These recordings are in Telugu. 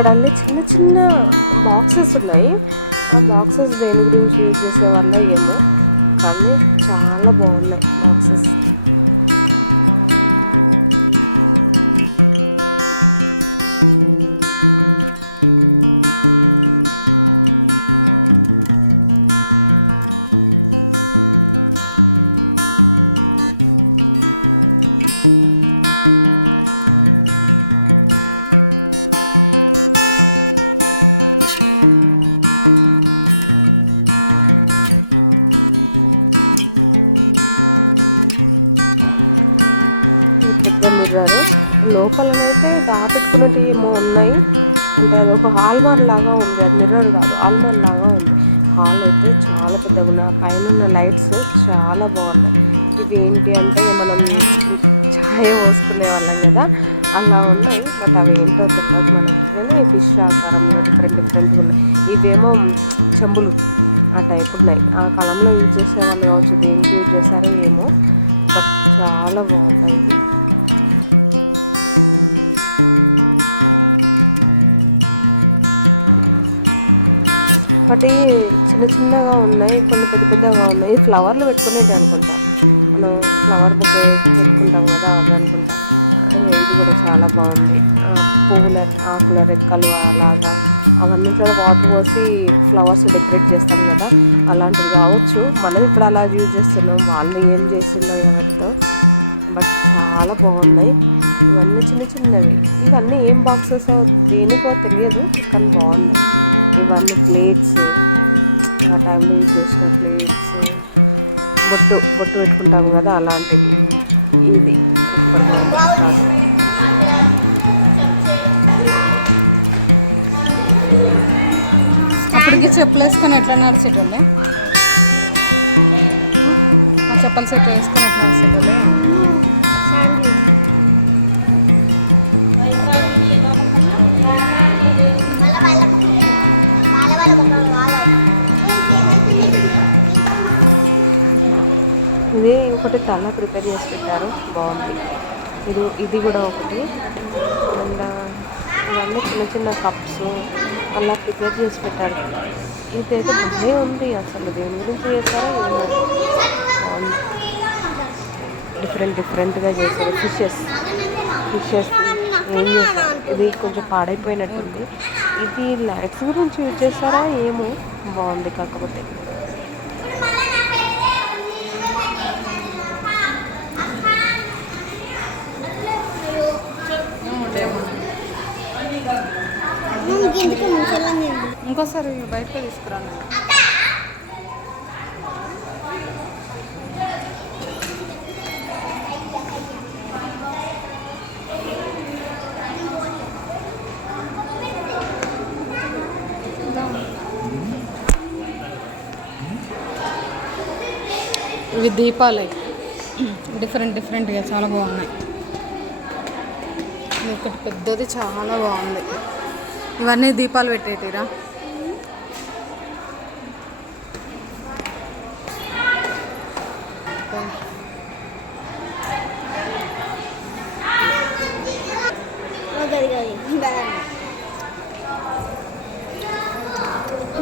ఇక్కడ అన్ని చిన్న చిన్న బాక్సెస్ ఉన్నాయి. ఆ బాక్సెస్ దేని గురించి యూజ్ చేసే వల్ల ఏమో, కానీ చాలా బాగున్నాయి బాక్సెస్. పెద్ద మిర్రర్ లోపలనైతే దాపెట్టుకున్నట్టు ఏమో ఉన్నాయి. అంటే అది ఒక హాల్మార్ లాగా ఉంది, అది మిర్రర్ కాదు హాల్మార్ లాగా ఉంది. హాల్ అయితే చాలా పెద్దగా ఉన్నాయి. పైన ఉన్న లైట్స్ చాలా బాగున్నాయి. ఇవి ఏంటి అంటే మనం ఛాయ్ పోసుకునే వాళ్ళం కదా, అలా ఉన్నాయి. బట్ అవి ఏంటో తెలియదు మనకి, కానీ ఫిష్ ఆకారంలో డిఫరెంట్గా ఉన్నాయి. ఇవేమో చెంబులు ఆ టైప్ ఉన్నాయి. ఆ కాలంలో యూజ్ చేసేవాళ్ళు కావచ్చు, దేనికి యూజ్ చేశారో ఏమో, బట్ చాలా బాగున్నాయి ఇవి. ఒకటి చిన్న చిన్నగా ఉన్నాయి, కొన్ని పెద్ద పెద్దగా ఉన్నాయి. ఫ్లవర్లు పెట్టుకునేది అనుకుంటా, మనం ఫ్లవర్ బొకే పెట్టుకుంటాం కదా అది అనుకుంటా. ఇది కూడా చాలా బాగుంది. పువ్వుల ఆకుల రెక్కలు అలాగా అవన్నీ కూడా వాటర్ పోసి ఫ్లవర్స్ డెకరేట్ చేస్తాం కదా, అలాంటివి కావచ్చు. మనం ఇప్పుడు అలా యూజ్ చేస్తున్నాం, వాళ్ళు ఏం చేసిందో ఎవరితో, బట్ చాలా బాగున్నాయి. ఇవన్నీ చిన్న చిన్నవి, ఇవన్నీ ఏం బాక్సెస్ దేనికో తెలియదు కానీ బాగున్నాయి. ఇవన్నీ ప్లేట్స్, ఆ టైంలో యూజ్ చేసిన ప్లేట్స్, బొట్టు పెట్టుకుంటాము కదా అలాంటివి. ఇది సూపర్గా ఉంది. అప్పటికి చెప్పులు వేసుకొని ఎట్లా నడిచేటోళ్ళే, ఆ చెప్పల సెట్ వేసుకొని ఎట్లా నడిచేటోళ్ళే. ఇది ఒకటి తల ప్రిపేర్ చేసి పెట్టారు, బాగుంది. ఇది కూడా ఒకటి. అండ్ ఇవన్నీ చిన్న చిన్న కప్స్ అలా ప్రిపేర్ చేసి పెట్టారు. ఇదైతే భలే ఉంది, అసలు దేని గురించి చేస్తారో ఏమో, బాగుంది. డిఫరెంట్గా చేశారు. ఫిషెస్ ఏం చేస్తారు, ఇది కొంచెం పాడైపోయినట్టుంది. ఇది లైట్స్ గురించి యూజ్ చేస్తారా ఏమో, బాగుంది. కాకపోతే ఇంకోసారి బయటకు తీసుకురాను. ఇవి దీపాలు డిఫరెంట్గా చాలా బాగున్నాయి. ఇది ఒకటి పెద్దది చాలా బాగుంది. ఇవన్నీ దీపాలు పెట్టేటిరా.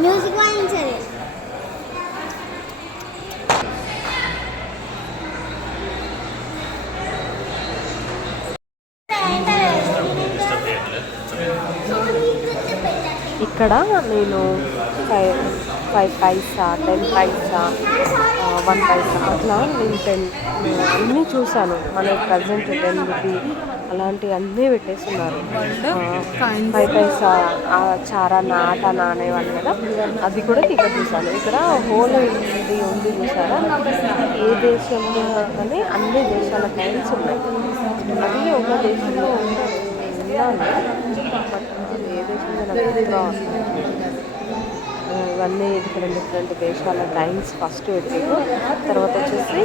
మ్యూజిక్ వాయించాలి. ఇక్కడ నేను 5 పైసా 10 పైసా 1 పైసా అట్లా నేను అన్నీ చూశాను. మనకి ప్రజెంట్ 10 రూపీ అలాంటివి అన్నీ పెట్టేస్తున్నారు. 5 పైసా చారా ఆట అనేవాళ్ళు కదా, అది కూడా ఇక్కడ చూశాను. ఇక్కడ హోల్ ఇది ఉంది చూసారా, ఏ దేశంలో కానీ అన్ని దేశాల టైల్స్ ఉన్నాయి. అది ఒక దేశంలో ఉంటారు బట్ ఏ దేశంలో ఇవన్నీ డిఫరెంట్ దేశాల టైమ్స్ ఫస్ట్ పెట్టారు. తర్వాత వచ్చేసి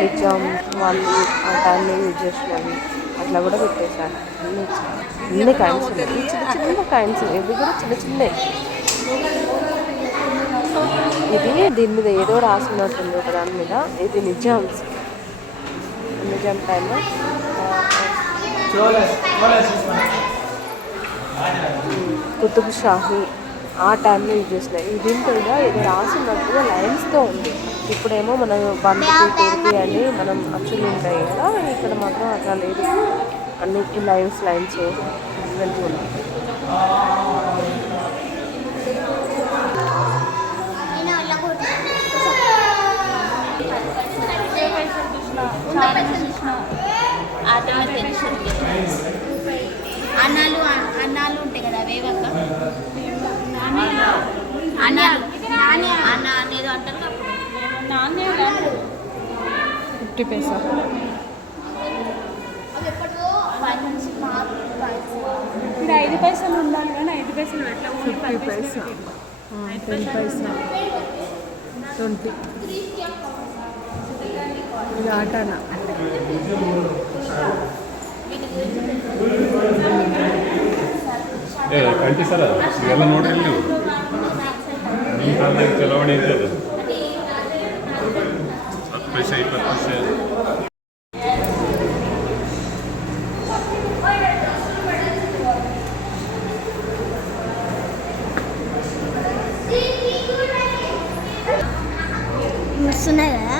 నిజాం వాళ్ళు ఆ టైంలో యూజ్ చేసినవి అట్లా కూడా పెట్టేశారు. అన్ని కాయిన్స్ ఉన్నాయి, ఈ చిన్న కాయిన్స్ ఇవి కూడా చిన్నవి. ఇది దీని మీద ఏదో రాసినట్టుంది ఒక దాని మీద. ఇది నిజాం టైంలో కుతుబ్ షాహీ ఆ టైంలో యూజ్ చేసినాయి. దీంట్లో ఏదో రాసినట్టుగా లైన్స్తో ఉంది. ఇప్పుడేమో మనం 1 రూపీ 2 రూపీ అని మనం అచ్చులు ఉంటాయి కదా, ఇక్కడ మాత్రం అట్లా లేదు. అన్నిటికీ లైన్స్ డిఫరెంట్గా ఉన్నాయి. అన్నాలు ఉంటాయి కదా, అవేవక్క అన్నాలు అన్న అనేది అంటారు. 50 పైసా. ఇప్పుడు 5 పైసలు ఉండాలి కానీ 5 పైసలు ఎట్లా 50 పైసా, 10 పైసా, 20. ఇది ఆటానా. ಕಂಟಿ ಸರ ಇವೆಲ್ಲ ನೋಡ್ರಿ ನೀವು ನಿಮ್ಮ ಕಾಲದಾಗ ಚಲಾವಣೆ ಇರ್ತದೆ 10 ಪೈಸೆ 20 ಪೈಸೆ. వస్తున్నాయి కదా.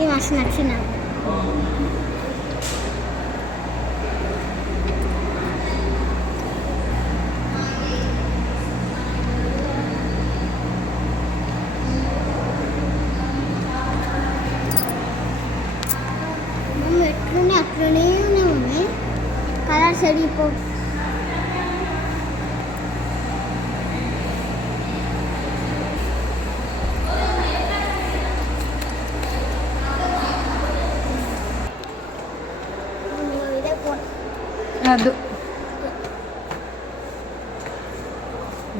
ఇది మస్తు నచ్చింది నాకు. ఎట్లున్నాయి అట్లనే ఉన్నాయి, కలర్స్ వెళ్ళిపో. అది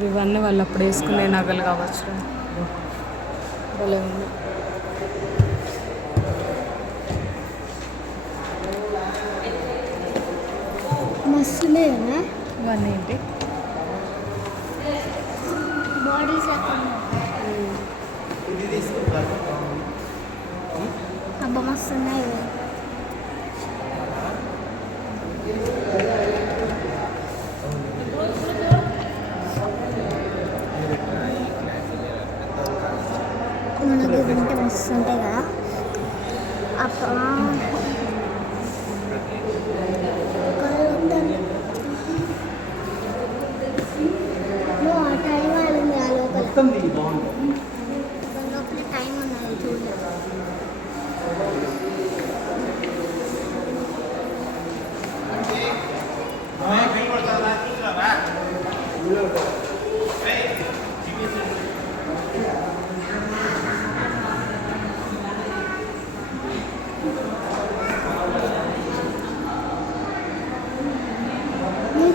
ఇవన్నీ వాళ్ళు అప్పుడు వేసుకునే నగలు కావచ్చు. భలే ఉంది. మస్తున్నాయి కదా ఇవన్నీ ఏంటి? బాడీస్ అబ్బా మస్తున్నాయి. మనకు తింటే మస్తు ఉంటాయి కదా. అబ్బా నువ్వు ఆ టైం వాళ్ళని ఆ లోపల లోపల టైం ఉన్నది చూడలేదు.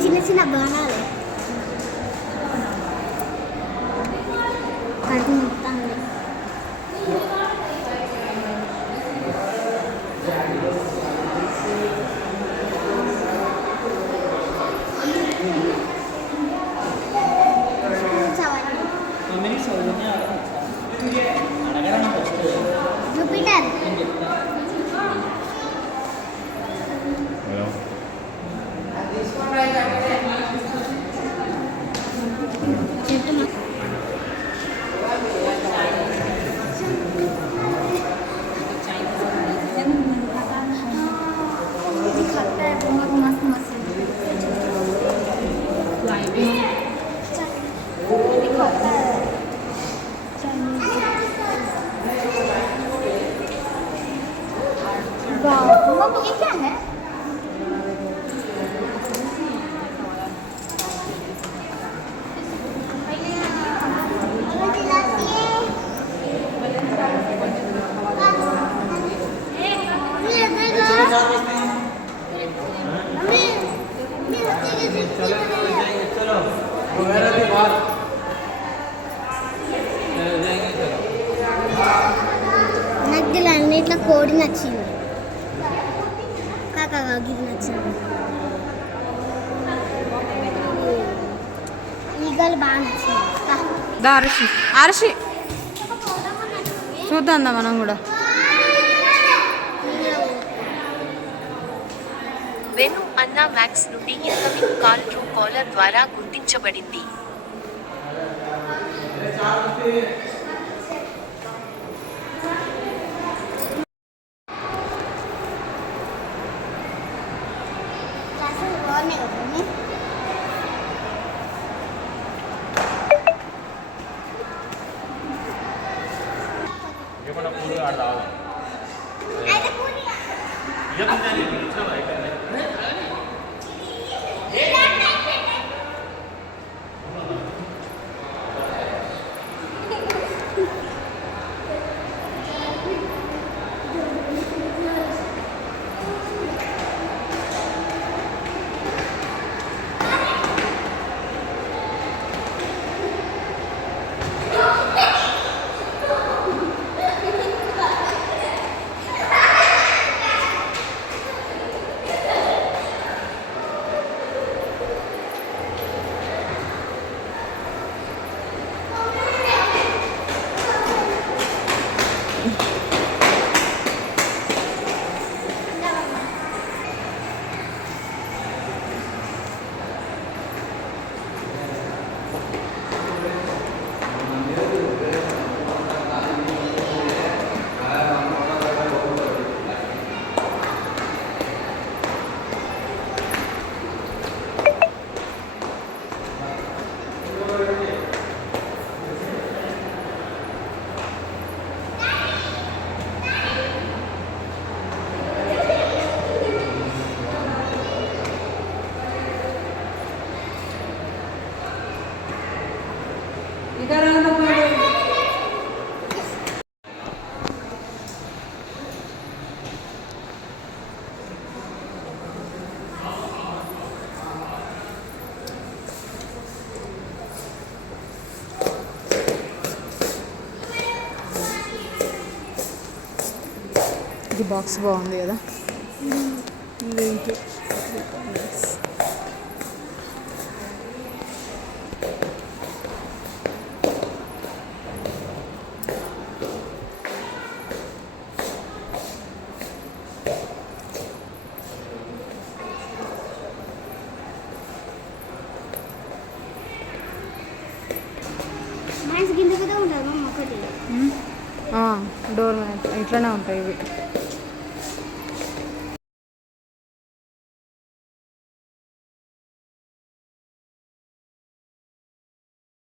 చిన్న చిన్న బాణాలు కడుపు మొత్తాన్ని జూపిటర్ అన్నిట్లో కోడి నచ్చింది, కాకా గిది నచ్చింది, ఈగలు బాగా నచ్చింది. దా అరిషి అరిషి చూద్దాం మనం కూడా. వెను అన్నా మ్యాక్స్ నుండి ఇన్కమింగ్ కాల్ ట్రూ కాలర్ ద్వారా గుర్తించబడింది. క్లాసులు బాగున్నాయి కదా. ఏమన్నా పూలు ఆడదా అయితే పూరి ఇది బాక్స్ బాగుంది కదా. మైన్స్ గింత కదా ఉంటుంది ఒకటి. డోర్ మ్యాట్ ఇట్లానే ఉంటాయి ఇవి.